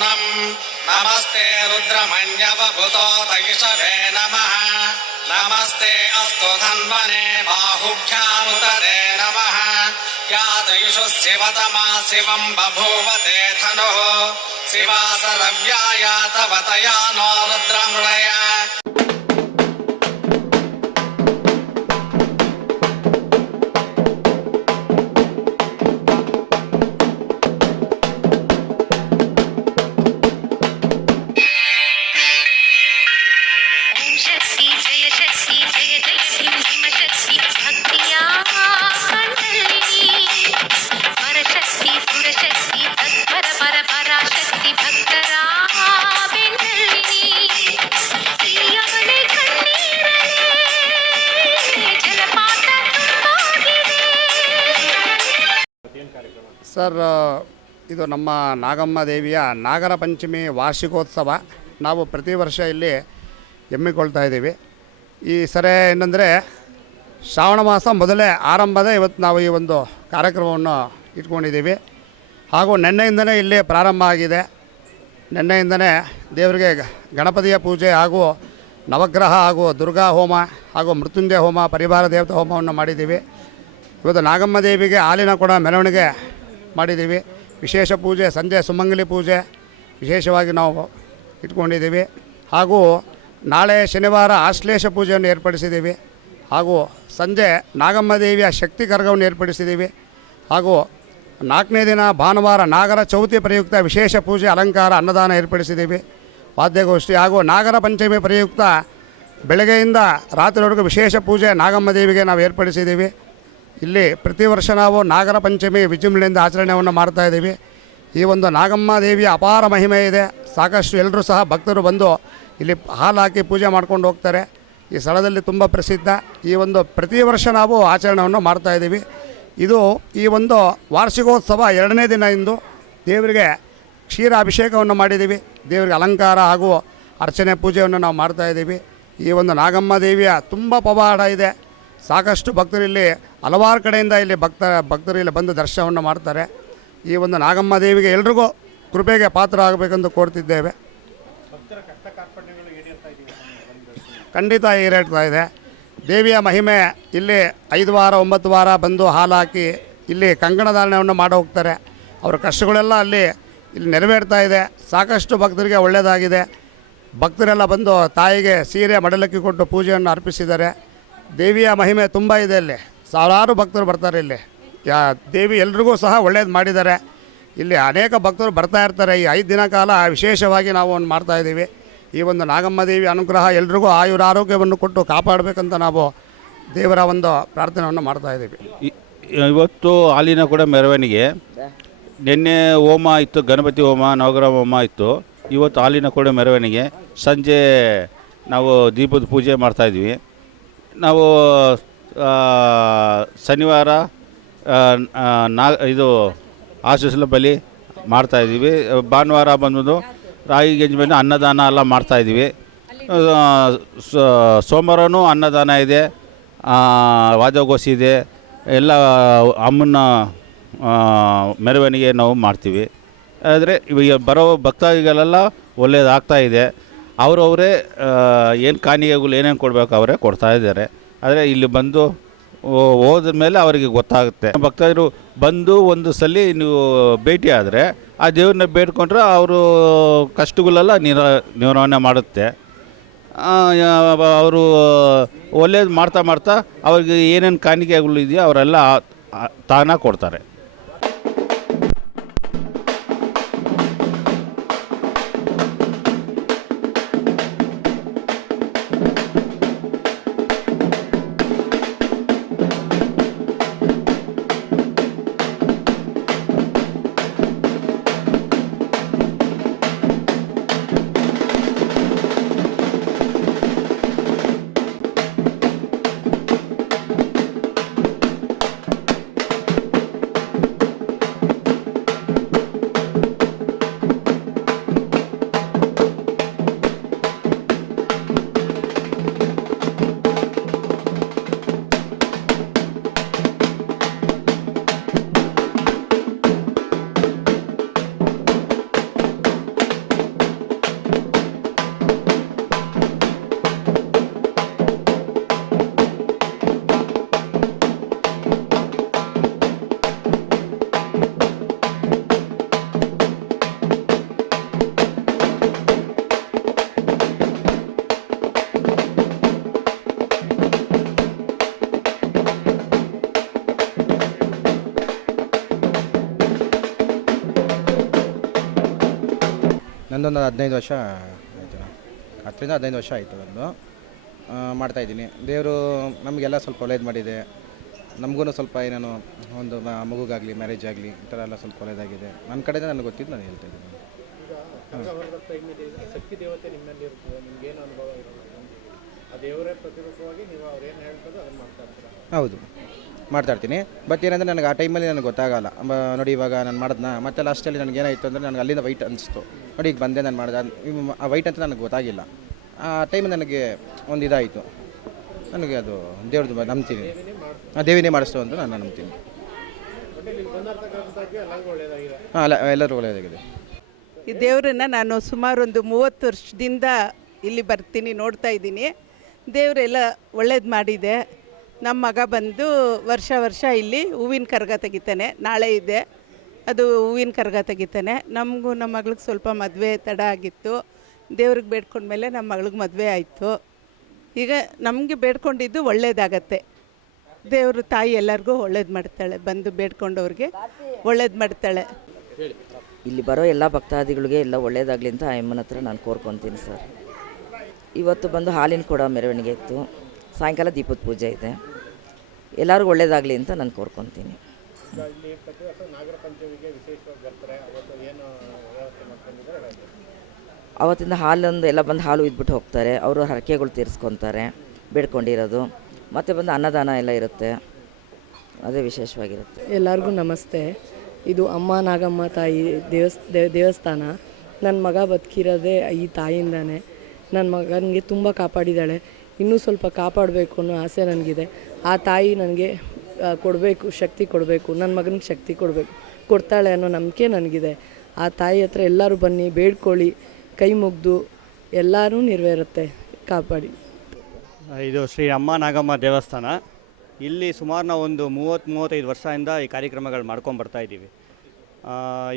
नमस्ते रुद्रमण्यवभूतोतयिषभे नमः नमस्ते अस्तु धन्वने बाहुभ्यामुतते नमः यातयिषु शिवतमा शिवं बभूवते धनुः शिवासरव्याया तव तया नो रुद्रमृळय ಸರ್, ಇದು ನಮ್ಮ ನಾಗಮ್ಮ ದೇವಿಯ ನಾಗರ ಪಂಚಮಿ ವಾರ್ಷಿಕೋತ್ಸವ. ನಾವು ಪ್ರತಿ ವರ್ಷ ಇಲ್ಲಿ ಹಮ್ಮಿಕೊಳ್ತಾ ಇದ್ದೀವಿ. ಈ ಸರಿ ಏನಂದರೆ ಶ್ರಾವಣ ಮಾಸ ಮೊದಲೇ ಆರಂಭದ ಇವತ್ತು ನಾವು ಈ ಒಂದು ಕಾರ್ಯಕ್ರಮವನ್ನು ಇಟ್ಕೊಂಡಿದ್ದೀವಿ. ಹಾಗೂ ನೆನ್ನೆಯಿಂದನೇ ಇಲ್ಲಿ ಪ್ರಾರಂಭ ಆಗಿದೆ. ನೆನ್ನೆಯಿಂದನೇ ದೇವರಿಗೆ ಗಣಪತಿಯ ಪೂಜೆ ಹಾಗೂ ನವಗ್ರಹ ಹಾಗೂ ದುರ್ಗಾ ಹೋಮ ಹಾಗೂ ಮೃತ್ಯುಂಜಯ ಹೋಮ ಪರಿವಾರ ದೇವತಾ ಹೋಮವನ್ನು ಮಾಡಿದ್ದೀವಿ. ಇವತ್ತು ನಾಗಮ್ಮ ದೇವಿಗೆ ಹಾಲಿನ ಕೂಡ ಮೆರವಣಿಗೆ ಮಾಡಿದ್ದೀವಿ. ವಿಶೇಷ ಪೂಜೆ, ಸಂಜೆ ಸುಮಂಗಲಿ ಪೂಜೆ ವಿಶೇಷವಾಗಿ ನಾವು ಇಟ್ಕೊಂಡಿದ್ದೀವಿ. ಹಾಗೂ ನಾಳೆ ಶನಿವಾರ ಆಶ್ಲೇಷ ಪೂಜೆಯನ್ನು ಏರ್ಪಡಿಸಿದ್ದೀವಿ. ಹಾಗೂ ಸಂಜೆ ನಾಗಮ್ಮ ದೇವಿಯ ಶಕ್ತಿ ಕರ್ಗವನ್ನು ಏರ್ಪಡಿಸಿದ್ದೀವಿ. ಹಾಗೂ 4ನೇ ದಿನ ಭಾನುವಾರ ನಾಗರ ಚೌತಿ ಪ್ರಯುಕ್ತ ವಿಶೇಷ ಪೂಜೆ, ಅಲಂಕಾರ, ಅನ್ನದಾನ ಏರ್ಪಡಿಸಿದ್ದೀವಿ. ವಾದ್ಯಗೋಷ್ಠಿ ಹಾಗೂ ನಾಗರ ಪಂಚಮಿ ಪ್ರಯುಕ್ತ ಬೆಳಗ್ಗೆಯಿಂದ ರಾತ್ರಿವರೆಗೂ ವಿಶೇಷ ಪೂಜೆ ನಾಗಮ್ಮ ದೇವಿಗೆ ನಾವು ಏರ್ಪಡಿಸಿದ್ದೀವಿ. ಇಲ್ಲಿ ಪ್ರತಿ ವರ್ಷ ನಾವು ನಾಗರ ಪಂಚಮಿ ವಿಜೃಂಭಣೆಯಿಂದ ಆಚರಣೆಯನ್ನು ಮಾಡ್ತಾಯಿದ್ದೀವಿ. ಈ ಒಂದು ನಾಗಮ್ಮ ದೇವಿಯ ಅಪಾರ ಮಹಿಮೆ ಇದೆ. ಸಾಕಷ್ಟು ಎಲ್ಲರೂ ಸಹ ಭಕ್ತರು ಬಂದು ಇಲ್ಲಿ ಹಾಲು ಹಾಕಿ ಪೂಜೆ ಮಾಡ್ಕೊಂಡು ಹೋಗ್ತಾರೆ. ಈ ಸ್ಥಳದಲ್ಲಿ ತುಂಬ ಪ್ರಸಿದ್ಧ. ಈ ಒಂದು ಪ್ರತಿ ವರ್ಷ ನಾವು ಆಚರಣೆಯನ್ನು ಮಾಡ್ತಾಯಿದ್ದೀವಿ. ಇದು ಈ ಒಂದು ವಾರ್ಷಿಕೋತ್ಸವ 2ನೇ ದಿನ ಇಂದು ದೇವರಿಗೆ ಕ್ಷೀರ ಅಭಿಷೇಕವನ್ನು ಮಾಡಿದ್ದೀವಿ. ದೇವರಿಗೆ ಅಲಂಕಾರ ಹಾಗೂ ಅರ್ಚನೆ ಪೂಜೆಯನ್ನು ನಾವು ಮಾಡ್ತಾಯಿದ್ದೀವಿ. ಈ ಒಂದು ನಾಗಮ್ಮ ದೇವಿಯ ತುಂಬ ಪವಾಡ ಇದೆ. ಸಾಕಷ್ಟು ಭಕ್ತರು ಇಲ್ಲಿ ಹಲವಾರು ಕಡೆಯಿಂದ ಇಲ್ಲಿ ಭಕ್ತರು ಇಲ್ಲಿ ಬಂದು ದರ್ಶನವನ್ನು ಮಾಡ್ತಾರೆ. ಈ ಒಂದು ನಾಗಮ್ಮ ದೇವಿಗೆ ಎಲ್ರಿಗೂ ಕೃಪೆಗೆ ಪಾತ್ರ ಆಗಬೇಕೆಂದು ಕೋರ್ತಿದ್ದೇವೆ. ಖಂಡಿತ ಈಡೇರ್ತಾ ಇದೆ. ದೇವಿಯ ಮಹಿಮೆ ಇಲ್ಲಿ 5 ವಾರ 9 ವಾರ ಬಂದು ಹಾಲು ಹಾಕಿ ಇಲ್ಲಿ ಕಂಕಣಧಾರಣೆಯನ್ನು ಮಾಡಿ ಹೋಗ್ತಾರೆ. ಅವರ ಕಷ್ಟಗಳೆಲ್ಲ ಇಲ್ಲಿ ನೆರವೇರ್ತಾ ಇದೆ. ಸಾಕಷ್ಟು ಭಕ್ತರಿಗೆ ಒಳ್ಳೆಯದಾಗಿದೆ. ಭಕ್ತರೆಲ್ಲ ಬಂದು ತಾಯಿಗೆ ಸೀರೆ ಮಡಲಕ್ಕಿ ಕೊಟ್ಟು ಪೂಜೆಯನ್ನು ಅರ್ಪಿಸಿದ್ದಾರೆ. ದೇವಿಯ ಮಹಿಮೆ ತುಂಬ ಇದೆ. ಇಲ್ಲಿ ಸಾವಿರಾರು ಭಕ್ತರು ಬರ್ತಾರೆ. ಇಲ್ಲಿ ದೇವಿ ಎಲ್ರಿಗೂ ಸಹ ಒಳ್ಳೇದು ಮಾಡಿದ್ದಾರೆ. ಇಲ್ಲಿ ಅನೇಕ ಭಕ್ತರು ಬರ್ತಾ ಇರ್ತಾರೆ. ಈ 5 ದಿನ ಕಾಲ ವಿಶೇಷವಾಗಿ ನಾವು ಒಂದು ಮಾಡ್ತಾಯಿದ್ದೀವಿ. ಈ ಒಂದು ನಾಗಮ್ಮ ದೇವಿ ಅನುಗ್ರಹ ಎಲ್ರಿಗೂ ಆಯುರ ಆರೋಗ್ಯವನ್ನು ಕೊಟ್ಟು ಕಾಪಾಡಬೇಕಂತ ನಾವು ದೇವರ ಒಂದು ಪ್ರಾರ್ಥನೆಯನ್ನು ಮಾಡ್ತಾಯಿದ್ದೀವಿ. ಇವತ್ತು ಹಾಲಿನ ಕೂಡ ಮೆರವಣಿಗೆ. ನಿನ್ನೆ ಹೋಮ ಇತ್ತು, ಗಣಪತಿ ಹೋಮ, ನವಗ್ರಹ ಹೋಮ ಇತ್ತು. ಇವತ್ತು ಹಾಲಿನ ಕೂಡ ಮೆರವಣಿಗೆ. ಸಂಜೆ ನಾವು ದೀಪದ ಪೂಜೆ ಮಾಡ್ತಾಯಿದ್ವಿ. ನಾವು ಶನಿವಾರ ಇದು ಆಶೀಸ್ಲ ಬಲಿ ಮಾಡ್ತಾಯಿದ್ದೀವಿ. ಭಾನುವಾರ ಬಂದು ರಾಗಿ ಗಂಜಿ ಮೇಲೆ ಅನ್ನದಾನ ಎಲ್ಲ ಮಾಡ್ತಾಯಿದ್ದೀವಿ. ಸೋಮವಾರನೂ ಅನ್ನದಾನ ಇದೆ, ವಾದ್ಯಗೋಷ್ಠಿ ಇದೆ. ಎಲ್ಲ ಅಮ್ಮನ ಮೆರವಣಿಗೆ ನಾವು ಮಾಡ್ತೀವಿ. ಆದರೆ ಇವಾಗ ಬರೋ ಭಕ್ತಾದಿಗಳೆಲ್ಲ ಒಳ್ಳೆಯದಾಗ್ತಾಯಿದೆ. ಅವರವರೇ ಏನು ಕಾಣಿಕೆಗಳು ಏನೇನು ಕೊಡಬೇಕು ಅವರೇ ಕೊಡ್ತಾಯಿದ್ದಾರೆ. ಆದರೆ ಇಲ್ಲಿ ಬಂದು ಹೋದ ಮೇಲೆ ಅವರಿಗೆ ಗೊತ್ತಾಗುತ್ತೆ. ಭಕ್ತರು ಬಂದು ಒಂದು ಸಲ ನೀವು ಭೇಟಿ ಆದರೆ ಆ ದೇವ್ರನ್ನ ಬೇಡ್ಕೊಂಡ್ರೆ ಅವರು ಕಷ್ಟಗಳೆಲ್ಲ ನಿರ್ವಹಣೆ ಮಾಡುತ್ತೆ. ಅವರು ಒಳ್ಳೇದು ಮಾಡ್ತಾ ಅವ್ರಿಗೆ ಏನೇನು ಕಾಣಿಕೆಗಳು ಇದೆಯೋ ಅವರೆಲ್ಲ ತಾನಾಗಿ ಕೊಡ್ತಾರೆ. ನಂದೊಂದು 15 ವರ್ಷ ಆಯಿತು, 10ರಿಂದ 15 ವರ್ಷ ಆಯಿತು ಒಂದು ಮಾಡ್ತಾಯಿದ್ದೀನಿ. ದೇವರು ನಮಗೆಲ್ಲ ಸ್ವಲ್ಪ ಒಳ್ಳೇದು ಮಾಡಿದೆ. ನಮಗೂ ಸ್ವಲ್ಪ ಏನೇನೋ ಒಂದು ಮಗುಗಾಗಲಿ ಮ್ಯಾರೇಜ್ ಆಗಲಿ ಈ ಥರ ಎಲ್ಲ ಸ್ವಲ್ಪ ಒಳ್ಳೇದಾಗಿದೆ. ನನ್ನ ಕಡೆಯಿಂದ ನನಗೆ ಗೊತ್ತಿದ್ದು ನಾನು ಹೇಳ್ತಾ ಇದ್ದೀನಿ. ಶಕ್ತಿ ದೇವತೆ ನಿಮ್ಮಲ್ಲಿ ಇರ್ತದೆ, ನಿಮ್ಗೇನು ಅನುಭವ ಇರೋಲ್ಲ, ಆ ದೇವರೇ ಪ್ರತಿರೂಪವಾಗಿ ನೀವು ಅವ್ರೇನು ಹೇಳ್ತದೋ ಅದನ್ನು ಮಾಡ್ತಾ ಇರ್ತೀರ? ಹೌದು, ಮಾಡ್ತಾಯಿರ್ತೀನಿ. ಬಟ್ ಏನಂದರೆ ನನಗೆ ಆ ಟೈಮಲ್ಲಿ ನನಗೆ ಗೊತ್ತಾಗಲ್ಲ. ನೋಡಿ ಇವಾಗ ನಾನು ಮಾಡಿದ್ನ ಮತ್ತೆ ಲಾಸ್ಟಲ್ಲಿ ನನಗೆ ಏನಾಯಿತು ಅಂದರೆ ನನಗೆ ಅಲ್ಲಿಂದ ವೈಟ್ ಅನಿಸ್ತು. ನೋಡಿ ಈಗ ಬಂದೆ ನಾನು ಮಾಡಿದೆ, ಆ ವೈಟ್ ಅಂತ ನನಗೆ ಗೊತ್ತಾಗಿಲ್ಲ. ಆ ಟೈಮಲ್ಲಿ ನನಗೆ ಒಂದು ಇದಾಯಿತು. ನನಗೆ ಅದು ದೇವ್ರದ್ದು ನಂಬ್ತೀನಿ, ಆ ದೇವಿನೇ ಮಾಡಿಸ್ತು ಅಂತ ನಾನು ನಂಬ್ತೀನಿ. ಹಾಂ, ಅಲ್ಲ ಎಲ್ಲರೂ ಒಳ್ಳೆಯದಾಗಿದೆ. ಈ ದೇವರನ್ನು ನಾನು ಸುಮಾರು ಒಂದು 30 ವರ್ಷದಿಂದ ಇಲ್ಲಿ ಬರ್ತೀನಿ, ನೋಡ್ತಾ ಇದ್ದೀನಿ. ದೇವರೆಲ್ಲ ಒಳ್ಳೇದು ಮಾಡಿದೆ. ನಮ್ಮ ಮಗ ಬಂದು ವರ್ಷ ಇಲ್ಲಿ ಹೂವಿನ ಕರಗ ತೆಗಿತಾನೆ. ನಾಳೆ ಇದೆ, ಅದು ಹೂವಿನ ಕರಗ ತೆಗಿತಾನೆ. ನಮಗೂ ನಮ್ಮ ಮಗಳಿಗೆ ಸ್ವಲ್ಪ ಮದುವೆ ತಡ ಆಗಿತ್ತು. ದೇವ್ರಿಗೆ ಬೇಡ್ಕೊಂಡ್ಮೇಲೆ ನಮ್ಮ ಮಗಳಿಗೆ ಮದುವೆ ಆಯಿತು. ಈಗ ನಮಗೆ ಬೇಡ್ಕೊಂಡಿದ್ದು ಒಳ್ಳೇದಾಗತ್ತೆ. ದೇವರು ತಾಯಿ ಎಲ್ಲರಿಗೂ ಒಳ್ಳೇದು ಮಾಡ್ತಾಳೆ, ಬಂದು ಬೇಡ್ಕೊಂಡವ್ರಿಗೆ ಒಳ್ಳೇದು ಮಾಡ್ತಾಳೆ. ಇಲ್ಲಿ ಬರೋ ಎಲ್ಲ ಭಕ್ತಾದಿಗಳಿಗೆ ಎಲ್ಲ ಒಳ್ಳೇದಾಗಲಿ ಅಂತ ಅಮ್ಮನ ಹತ್ರ ನಾನು ಕೋರ್ಕೊತೀನಿ ಸರ್. ಇವತ್ತು ಬಂದು ಹಾಲಿನ ಕೊಡ ಮೆರವಣಿಗೆ ಇತ್ತು, ಸಾಯಂಕಾಲ ದೀಪದ ಪೂಜೆ ಇದೆ. ಎಲ್ಲರಿಗೂ ಒಳ್ಳೇದಾಗಲಿ ಅಂತ ನಾನು ಕೋರ್ಕೊತೀನಿ. ಅವತ್ತಿಂದ ಹಾಲೊಂದು ಎಲ್ಲ ಬಂದು ಹಾಲು ಇದ್ಬಿಟ್ಟು ಹೋಗ್ತಾರೆ. ಅವರು ಹರಕೆಗಳು ತೀರಿಸ್ಕೊತಾರೆ, ಬೇಡ್ಕೊಂಡಿರೋದು. ಮತ್ತು ಬಂದು ಅನ್ನದಾನ ಎಲ್ಲ ಇರುತ್ತೆ, ಅದೇ ವಿಶೇಷವಾಗಿರುತ್ತೆ. ಎಲ್ಲರಿಗೂ ನಮಸ್ತೆ. ಇದು ಅಮ್ಮ ನಾಗಮ್ಮ ತಾಯಿ ದೇವಸ್ಥಾನ. ನನ್ನ ಮಗ ಬದುಕಿರೋದೇ ಈ ತಾಯಿಯಿಂದಾನೆ. ನನ್ನ ಮಗನಿಗೆ ತುಂಬ ಕಾಪಾಡಿದ್ದಾಳೆ, ಇನ್ನೂ ಸ್ವಲ್ಪ ಕಾಪಾಡಬೇಕು ಅನ್ನೋ ಆಸೆ ನನಗಿದೆ. ಆ ತಾಯಿ ನನಗೆ ಕೊಡಬೇಕು, ಶಕ್ತಿ ಕೊಡಬೇಕು, ನನ್ನ ಮಗನಿಗೆ ಶಕ್ತಿ ಕೊಡ್ತಾಳೆ ಅನ್ನೋ ನಂಬಿಕೆ ನನಗಿದೆ. ಆ ತಾಯಿ ಹತ್ರ ಎಲ್ಲರೂ ಬನ್ನಿ, ಬೇಡ್ಕೊಳ್ಳಿ, ಕೈ ಮುಗಿದು ಎಲ್ಲರೂ ನೆರವೇರುತ್ತೆ, ಕಾಪಾಡಿ. ಇದು ಶ್ರೀ ಅಮ್ಮ ನಾಗಮ್ಮ ದೇವಸ್ಥಾನ. ಇಲ್ಲಿ ಸುಮಾರು ನಾವು ಒಂದು 30-35 ವರ್ಷದಿಂದ ಈ ಕಾರ್ಯಕ್ರಮಗಳು ಮಾಡ್ಕೊಂಬರ್ತಾ ಇದ್ದೀವಿ.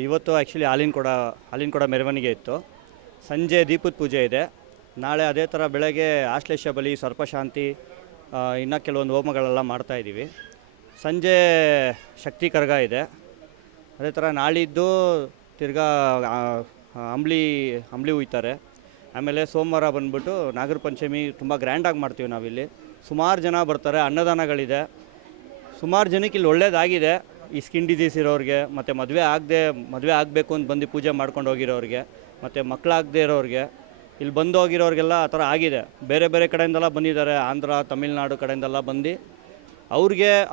ಇವತ್ತು ಆ್ಯಕ್ಚುಲಿ ಹಾಲಿನ ಕೊಡ ಮೆರವಣಿಗೆ ಇತ್ತು. ಸಂಜೆ ದೀಪದ ಪೂಜೆ ಇದೆ. ನಾಳೆ ಅದೇ ಥರ ಬೆಳಗ್ಗೆ ಆಶ್ಲೇಷ ಬಲಿ, ಸರ್ಪಶಾಂತಿ, ಇನ್ನೂ ಕೆಲವೊಂದು ಹೋಮಗಳೆಲ್ಲ ಮಾಡ್ತಾಯಿದ್ದೀವಿ. ಸಂಜೆ ಶಕ್ತಿ ಕರಗ ಇದೆ. ಅದೇ ಥರ ನಾಳಿದ್ದು ತಿರ್ಗಾ ಅಂಬ್ಲಿ ಉಯ್ತಾರೆ. ಆಮೇಲೆ ಸೋಮವಾರ ಬಂದ್ಬಿಟ್ಟು ನಾಗರ ಪಂಚಮಿ ತುಂಬ ಗ್ರ್ಯಾಂಡಾಗಿ ಮಾಡ್ತೀವಿ ನಾವಿಲ್ಲಿ. ಸುಮಾರು ಜನ ಬರ್ತಾರೆ, ಅನ್ನದಾನಗಳಿದೆ. ಸುಮಾರು ಜನಕ್ಕೆ ಇಲ್ಲಿ ಒಳ್ಳೇದಾಗಿದೆ. ಈ ಸ್ಕಿನ್ ಡಿಸೀಸ್ ಇರೋರಿಗೆ, ಮತ್ತು ಮದುವೆ ಆಗಬೇಕು ಅಂತ ಬಂದು ಪೂಜೆ ಮಾಡ್ಕೊಂಡು ಹೋಗಿರೋರಿಗೆ, ಮತ್ತು ಮಕ್ಕಳಾಗದೇ ಇರೋರಿಗೆ, ಇಲ್ಲಿ ಬಂದು ಹೋಗಿರೋರಿಗೆಲ್ಲ ಆ ಥರ ಆಗಿದೆ. ಬೇರೆ ಬೇರೆ ಕಡೆಯಿಂದೆಲ್ಲ ಬಂದಿದ್ದಾರೆ, ಆಂಧ್ರ, ತಮಿಳ್ನಾಡು ಕಡೆಯಿಂದೆಲ್ಲ ಬಂದು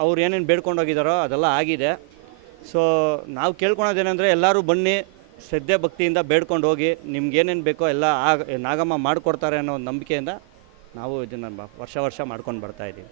ಅವ್ರು ಏನೇನು ಬೇಡ್ಕೊಂಡು ಹೋಗಿದ್ದಾರೋ ಅದೆಲ್ಲ ಆಗಿದೆ. ಸೊ ನಾವು ಕೇಳ್ಕೊಳೋದೇನೆಂದರೆ ಎಲ್ಲರೂ ಬನ್ನಿ, ಶ್ರದ್ಧೆ ಭಕ್ತಿಯಿಂದ ಬೇಡ್ಕೊಂಡು ಹೋಗಿ, ನಿಮ್ಗೇನೇನು ಬೇಕೋ ಎಲ್ಲ ನಾಗಮ್ಮ ಮಾಡಿಕೊಡ್ತಾರೆ ಅನ್ನೋ ಒಂದು ನಂಬಿಕೆಯಿಂದ ನಾವು ಇದನ್ನು ವರ್ಷ ಮಾಡ್ಕೊಂಡು ಬರ್ತಾಯಿದ್ದೀವಿ.